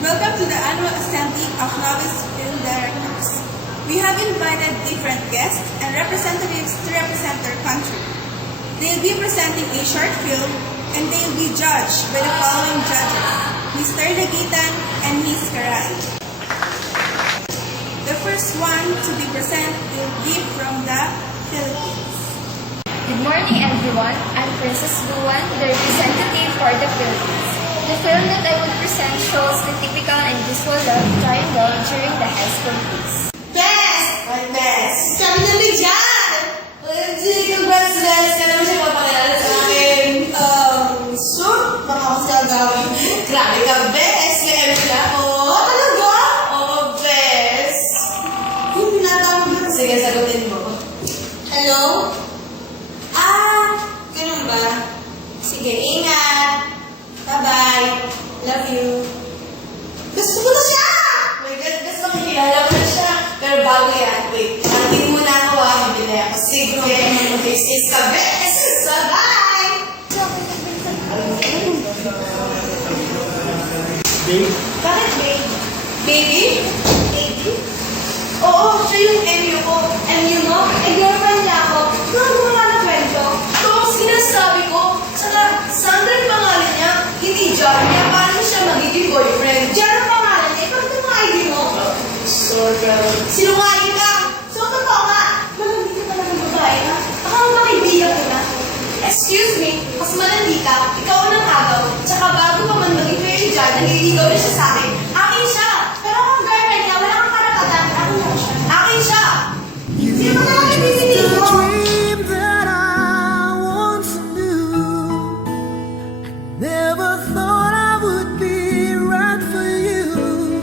Welcome to the annual assembly of Novice Film Directors. We have invited different guests and representatives to represent their country. They'll be presenting a short film and they'll be judged by the following judges, Mr. Dagitan and Ms. Karay. The first one to be present will be from the Philippines. Good morning, everyone. I'm Princess Luan, the representative for the Philippines. The film that I will present shows the typical and usual love triangle during the high school quiz. Best! My best! Sabi ng bigyan! OMG, congrats ka naman siya mapakilala sa akin. So, baka ako siya gawin. Grabe ka, best! May MP na ako. Talaga? Oo, best! Yung pinatawag mo. Sige, sagutin mo. Hello? Ganun ba? Sige, ingat! Bye-bye! Love you! Gusto ko na siya! Oh my God, gusto ko kilala ko na siya. Pero bago yan, wait. Antin muna ako bibili ako. Sige, this is the best! Bye-bye! Babe? Bakit, babe? Baby? Baby? Oo, siya yung MU ko. MU mo? Girlfriend niya ako. Wala na kwento. Ito ang sinasabi ko. Saka, Sandra yung pangalan niya. Hindi John niya. Paano siya magiging boyfriend? John ang pangalan niya. Ipag ito mga ID mo. Sorry. Sinungaling ka. So, totoo nga. Malandi ka talaga ng babae na. Baka makaibigan ko na. Excuse me, mas malandi ka. Ikaw ang nakagaw. Tsaka bago pa man maging kayo dyan, naliligaw na siya sa akin. Akin siya. Pero kung girlfriend niya, wala kang karapatan. Akin siya. Sino ba naman yung bibigyan mo?